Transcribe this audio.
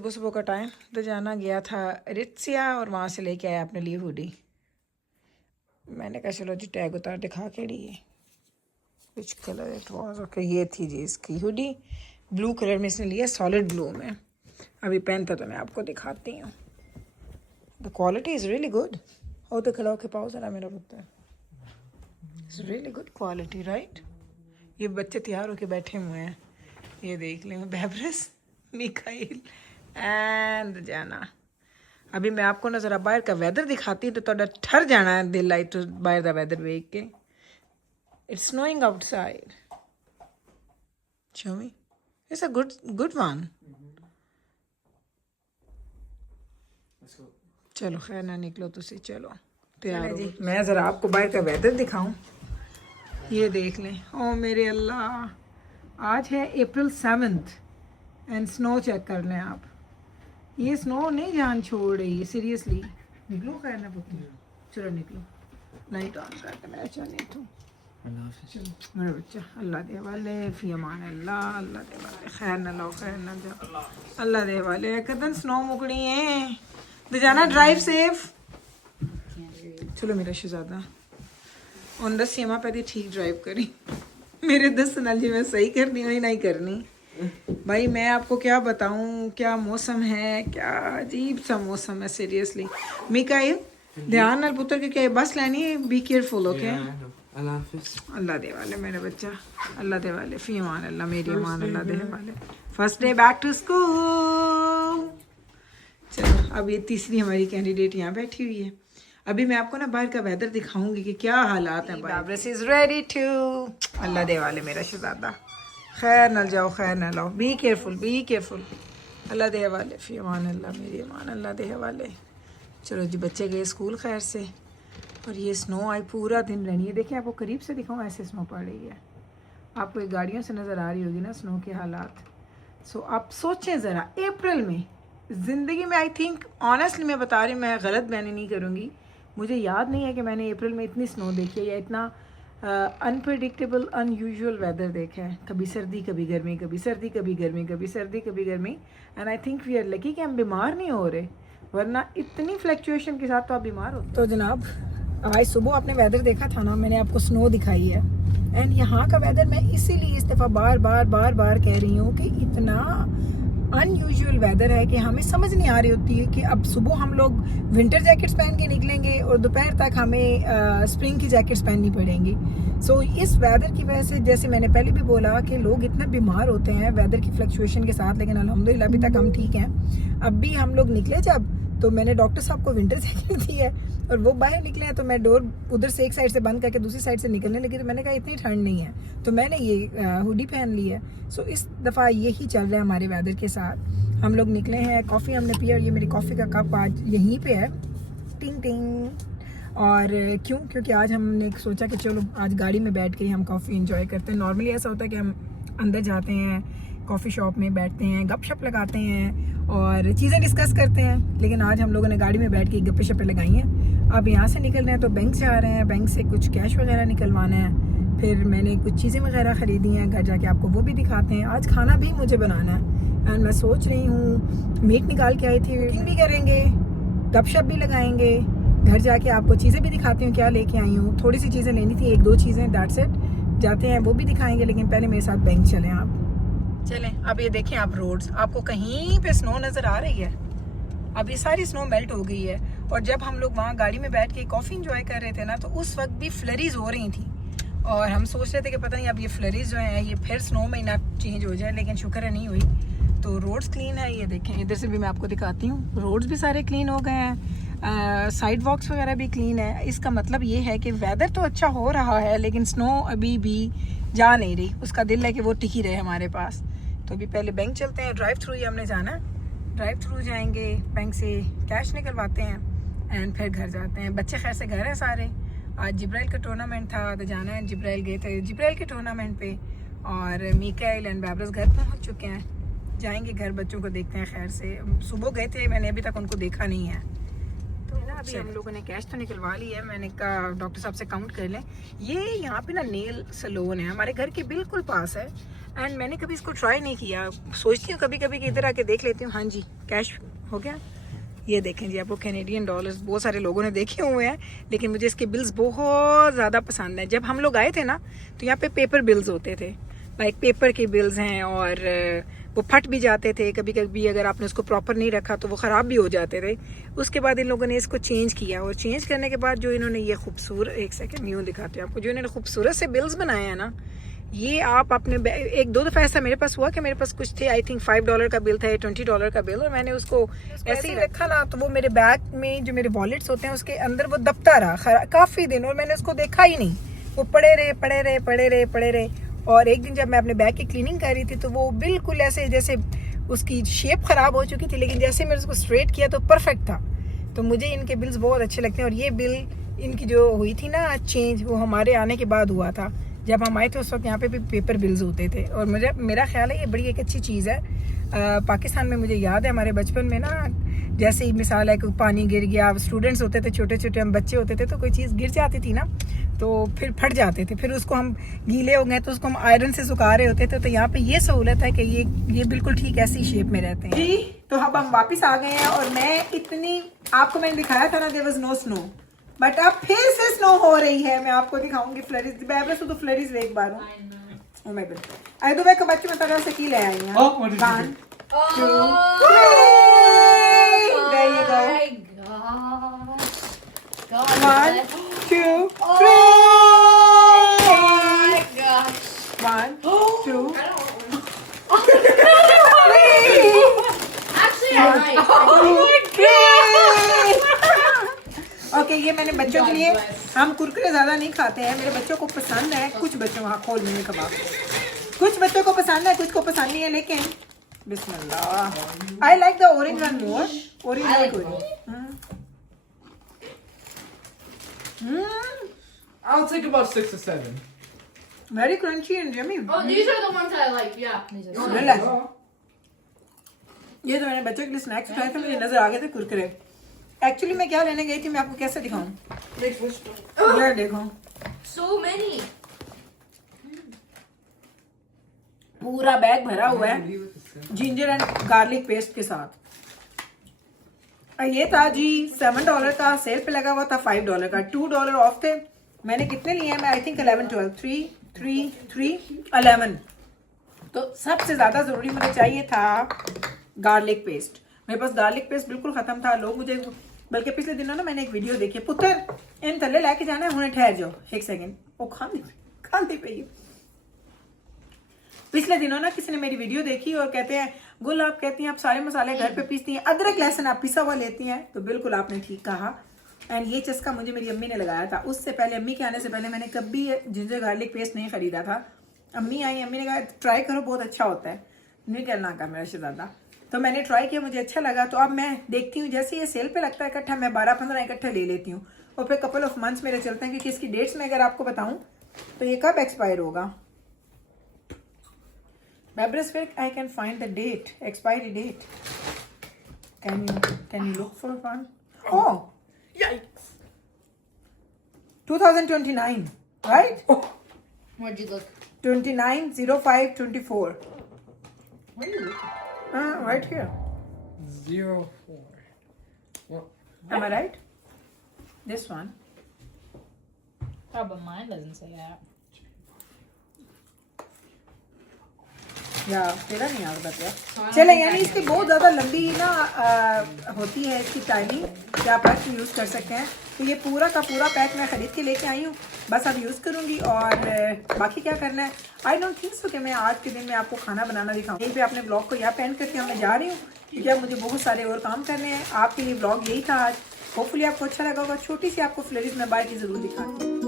सुबह सुबह का टाइम तो जाना गया था रित्सिया और वहाँ से लेके आया अपने लिए हुडी। मैंने कहा चलो जी टैग उतार दिखा के लिए which colour it was. Okay ये थी जी इसकी हुडी, ब्लू कलर में इसने लिया, सॉलिड ब्लू में। अभी पहनता तो मैं आपको दिखाती हूँ। The quality is really good. हो तो खड़ा होके पाओ ज़रा मेरा पुत्र। It's really good quality right. ये बच्चे तैयार होके बैठे हुए हैं, ये देख लें, बैब्रस, मिकाइल एंड जाना। अभी मैं आपको ना ज़रा बाहर का वेदर दिखाती हूँ तो थोड़ा ठर जाना है दिल आई तो बाहर का वेदर देख के। It's snowing outside. Show me. It's a good one. चलो खैर ना निकलो तुसी, चलो तैयार हो जी। मैं ज़रा आपको बाहर का वेदर दिखाऊं, ये देख लें। ओ मेरे अल्लाह, आज है अप्रैल 7 एंड स्नो चेक कर लें आप। ये स्नो नहीं जान छोड़ रही है सीरियसली। निकलो खैर ना पुत्र, चलो निकलो। लाइट ऑन करके मैं अच्छा नहीं तो मेरा बच्चा अल्लाह दे वाले फी अमान अल्लाह, अल्लाह दे वाले खैर ना लो, खैर ना जाओ, अल्लाह दे वाले। कदन स्नो मुकड़ी है तो जाना, ड्राइव सेफ। चलो मेरा शहजादा उन दस सीमा पे दी ठीक ड्राइव करी, मेरे दस नाल जी मैं सही करनी हुई नहीं करनी। भाई मैं आपको क्या बताऊं, क्या मौसम है, क्या अजीब सा मौसम है सीरियसली। मिकाइल ध्यान नाल पुत्र के क्या बस लेनी है, बी केयरफुल ओके। अल्लाह दे वाले मेरा बच्चा, अल्लाह दे वाले फी अमान अल्लाह, मेरी अमान अल्लाह दे वाले। First day back to school. चलो अब ये तीसरी हमारी कैंडिडेट यहाँ बैठी हुई है। अभी मैं आपको ना बाहर का वेदर दिखाऊंगी कि क्या हालात हैं। बैब्रस इज रेडी टू, अल्लाह दे वाले मेरा शहजादा। खैर न जाओ, खैर न लाओ, बी केयरफुल, बी केयरफुल। अल्लाह दे वाले फी अमान अल्लाह, मेरी अमान अल्लाह दे वाले। चलो जी बच्चे गए स्कूल खैर से। और ये स्नो आई पूरा दिन रहनी है। देखिए आपको करीब से दिखाऊँ, ऐसे स्नो पड़ रही है। आपको एक गाड़ियों से नज़र आ रही होगी ना स्नो के हालात। सो आप सोचें ज़रा, अप्रैल में ज़िंदगी में आई थिंक ऑनेस्टली मैं बता रही हूँ, मैं गलत बयानी नहीं करूँगी, मुझे याद नहीं है कि मैंने अप्रैल में इतनी स्नो देखी है या इतना अनप्रडिक्टेबल अनयूजुअल वेदर देखा है। कभी सर्दी कभी गर्मी, कभी सर्दी कभी गर्मी, कभी सर्दी कभी गर्मी। And I think we are lucky कि हम बीमार नहीं हो रहे, वरना इतनी फ्लक्चुएशन के साथ तो आप बीमार हो। तो जनाब आज सुबह आपने वेदर देखा था ना, मैंने आपको स्नो दिखाई है। एंड यहाँ का वेदर मैं इसीलिए इस दफ़ा बार बार कह रही हूँ कि इतना अनयूजुअल वेदर है कि हमें समझ नहीं आ रही होती है कि अब सुबह हम लोग विंटर जैकेट्स पहन के निकलेंगे और दोपहर तक हमें स्प्रिंग की जैकेट्स पहननी पड़ेंगी। सो इस वेदर की वजह से, जैसे मैंने पहले भी बोला कि लोग इतना बीमार होते हैं वेदर की फ्लक्चुएशन के साथ, लेकिन अल्हम्दुलिल्लाह अभी तक हम ठीक हैं। अब भी हम लोग निकले जब, तो मैंने डॉक्टर साहब को विंटर जैकेट दी है और वो बाहर निकले हैं तो मैं डोर उधर से एक साइड से बंद करके दूसरी साइड से निकलने लगी, तो मैंने कहा इतनी ठंड नहीं है तो मैंने ये हुडी पहन ली है। सो इस दफ़ा यही चल रहा है हमारे वेदर के साथ। हम लोग निकले हैं, कॉफ़ी हमने पिया और ये मेरी कॉफ़ी का कप आज यहीं पे है, टिंग टिंग। और क्यों, क्योंकि आज हमने सोचा कि चलो आज गाड़ी में बैठ के हम कॉफ़ी इंजॉय करते हैं। नॉर्मली ऐसा होता है कि हम अंदर जाते हैं, कॉफ़ी शॉप में बैठते हैं, गपशप लगाते हैं और चीज़ें डिस्कस करते हैं, लेकिन आज हम लोगों ने गाड़ी में बैठ के गप्पे शप्पे लगाई हैं। अब यहाँ से निकल रहे हैं तो बैंक जा रहे हैं, बैंक से कुछ कैश वगैरह निकलवाना है, फिर मैंने कुछ चीज़ें वगैरह ख़रीदी हैं, घर जाके आपको वो भी दिखाते हैं। आज खाना भी मुझे बनाना है एंड मैं सोच रही हूँ मीट निकाल के आई थी, कुकिंग भी करेंगे, गपशप भी लगाएंगे, घर जाके आपको चीज़ें भी दिखाती हूँ क्या लेके आई हूँ। थोड़ी सी चीज़ें लेनी थी, 1-2 चीज़ें, दैट्स इट। जाते हैं वो भी दिखाएंगे, लेकिन पहले मेरे साथ बैंक चलें आप। चलें। अब ये देखें आप रोड्स, आपको कहीं पे स्नो नज़र आ रही है? अब ये सारी स्नो मेल्ट हो गई है। और जब हम लोग वहाँ गाड़ी में बैठ के कॉफ़ी इंजॉय कर रहे थे ना, तो उस वक्त भी फ्लरीज हो रही थी और हम सोच रहे थे कि पता नहीं अब ये फ्लरीज जो हैं ये फिर स्नो में ना चेंज हो जाए, लेकिन शुक्र है नहीं हुई। तो रोड्स क्लीन है, ये देखें इधर से भी मैं आपको दिखाती हूँ, रोड्स भी सारे क्लीन हो गए हैं, साइड वॉक्स वगैरह भी क्लीन है। इसका मतलब ये है कि वेदर तो अच्छा हो रहा है, लेकिन स्नो अभी भी जा नहीं रही, उसका दिल है कि वो टिकी रहे हमारे पास। तो अभी पहले बैंक चलते हैं, ड्राइव थ्रू ही हमने जाना, ड्राइव थ्रू जाएंगे, बैंक से कैश निकलवाते हैं एंड फिर घर जाते हैं। बच्चे खैर से घर हैं सारे। आज जिब्राइल का टूर्नामेंट था तो जाना है, जिब्राइल गए थे जिब्राइल के टूर्नामेंट पे, और मिकाइल एंड बैब्रस घर पहुंच चुके हैं। जाएंगे घर, बच्चों को देखते हैं। खैर से सुबह गए थे, मैंने अभी तक उनको देखा नहीं है। तो अभी हम लोगों ने कैश तो निकलवा ली है। मैंने कहा डॉक्टर साहब से काउंट कर लें। ये यहाँ पे ना नेल सैलून है, हमारे घर के बिल्कुल पास है एंड मैंने कभी इसको ट्राई नहीं किया, सोचती हूँ कभी कभी कि इधर आके देख लेती हूँ। हाँ जी, कैश हो गया। ये देखें जी, आपको कैनेडियन डॉलर्स बहुत सारे लोगों ने देखे हुए हैं, लेकिन मुझे इसके बिल्स बहुत ज़्यादा पसंद हैं। जब हम लोग आए थे ना तो यहाँ पे पेपर बिल्स होते थे, लाइक पेपर के बिल्स हैं, और वो फट भी जाते थे कभी कभी, अगर आपने उसको प्रॉपर नहीं रखा तो वो ख़राब भी हो जाते थे। उसके बाद इन लोगों ने इसको चेंज किया, और चेंज करने के बाद जो इन्होंने ये खूबसूरत, एक सेकेंड यूँ दिखाते हैं आपको, जो इन्होंने खूबसूरत से बिल्स बनाए हैं ना, ये आप अपने एक दो दफ़ा ऐसा मेरे पास हुआ कि मेरे पास कुछ थे, आई थिंक $5 का बिल था या $20 का बिल, और मैंने उसको ऐसे ही रखा ना, तो वो मेरे बैग में जो मेरे वॉलेट्स होते हैं उसके अंदर वो दबता रहा काफ़ी दिन, और मैंने उसको देखा ही नहीं, वो पड़े रहे। और एक दिन जब मैं अपने बैग की क्लीनिंग कर रही थी तो वो बिल्कुल ऐसे जैसे उसकी शेप ख़राब हो चुकी थी, लेकिन जैसे मैंने उसको स्ट्रेट किया तो परफेक्ट था। तो मुझे इनके बिल्स बहुत अच्छे लगते हैं, और ये बिल इनकी जो हुई थी ना चेंज, वो हमारे आने के बाद हुआ था। जब हम आए थे उस वक्त यहाँ पे भी पेपर बिल्स होते थे, और मेरा ख्याल है ये बड़ी एक अच्छी चीज़ है। पाकिस्तान में मुझे याद है हमारे बचपन में ना, जैसे ही मिसाल है कि पानी गिर गया, स्टूडेंट्स होते थे, छोटे छोटे हम बच्चे होते थे, तो कोई चीज़ गिर जाती थी ना तो फिर फट जाते थे, फिर उसको हम गीले हो गए तो उसको हम आयरन से सुखा रहे होते थे। तो यहाँ पे ये सहूलत है कि ये बिल्कुल ठीक ऐसी शेप में रहते हैं जी। तो अब हम वापस आ गए हैं, और मैं इतनी, आपको मैंने दिखाया था ना there was no snow, but अब फिर से स्नो हो रही है। मैं आपको दिखाऊंगी फ्लरीज, बैबरस तो फ्लरीज एक बार हूँ। ओ माय गॉड, आई दो के बच्चे में तरह से की ले आई हैं। 1 2 there you go, 1 2 3 1 2 ओके, ये मैंने बच्चों के लिए, हम कुरकुरे ज़्यादा नहीं खाते हैं, मेरे बच्चों को पसंद है, कुछ बच्चों, वहाँ खोल मैंने कबाब, कुछ बच्चों को पसंद है, कुछ को पसंद नहीं है, लेकिन बिस्मिल्लाह, I like the orange one more, I'll take about 6 or 7. Very crunchy and yummy. Oh, these are the ones I like. Yeah. ये तो मैंने बच्चों के लिए स्नैक्स उठाए थे, मुझे नजर आ गए थे कुरकुरे। एक्चुअली मैं क्या लेने गई थी, मैं आपको कैसे दिखाऊं, ये देखो, So many. पूरा बैग भरा हुआ है जिंजर एंड गार्लिक पेस्ट के साथ। ये था जी $7 का, सेल पे लगा हुआ था $5 का, $2 ऑफ थे। मैंने कितने लिए हैं, मैं आई थिंक 11 12 3 11। तो सबसे ज्यादा जरूरी मुझे चाहिए था गार्लिक पेस्ट। मेरे पास गार्लिक पेस्ट बिल्कुल खत्म था। लोग मुझे, बल्कि पिछले दिनों ना मैंने एक वीडियो देखी, पुत्र इन थले लेके जाना है, हुणे ठहर जाओ एक सेकेंड, वो खांदी पे। पिछले दिनों ना किसी ने मेरी वीडियो देखी और कहते हैं गुल आप कहती हैं आप सारे मसाले घर पे पीसती हैं, अदरक लहसुन आप पिसा हुआ लेती हैं। तो बिल्कुल आपने ठीक कहा, एंड ये चस्का मुझे मेरी अम्मी ने लगाया था। उससे पहले, अम्मी के आने से पहले मैंने कभी जिंजर गार्लिक पेस्ट नहीं खरीदा था। अम्मी आई, अम्मी ने कहा ट्राई करो बहुत अच्छा होता है, नहीं करना का मेरा शहजादा। तो मैंने ट्राई किया, मुझे अच्छा लगा। तो अब मैं देखती हूँ जैसे ये सेल पे लगता है इकट्ठा, मैं 12-15 इकट्ठे ले लेती हूँ, और फिर कपल ऑफ मंथ्स मेरे चलते हैं। क्योंकि इसकी डेट्स में अगर आपको बताऊँ तो ये कब एक्सपायर होगा, Babras, where I can find the date, expiry date. Can you look for one? Oh, Yikes! 2029, right? Where'd you look? 29/05/24. Where are you looking? Right here. 04. Well, Am I right? This one. Oh, but mine doesn't say that. या तेरा नहीं आ रहा। चले, यानी इसकी बहुत ज़्यादा लंबी ना होती है इसकी टाइमिंग, क्या आप पैक यूज़ कर सकते हैं। तो ये पूरा का पूरा पैक मैं ख़रीद के लेके आई हूँ, बस अब यूज़ करूँगी। और बाकी क्या करना है, आई डोंट थिंक सो कि मैं आज के दिन में आपको खाना बनाना दिखाऊँ। यहीं पे अपने ब्लॉग को यहाँ पे एंड करके मैं जा रही हूँ, क्योंकि अब मुझे बहुत सारे और काम करने हैं। आपके लिए ब्लॉग यही था आज, होपफुली आपको अच्छा लगा होगा। छोटी सी आपको फ्लरीज मैं बाहर की ज़रूर दिखाऊँगी।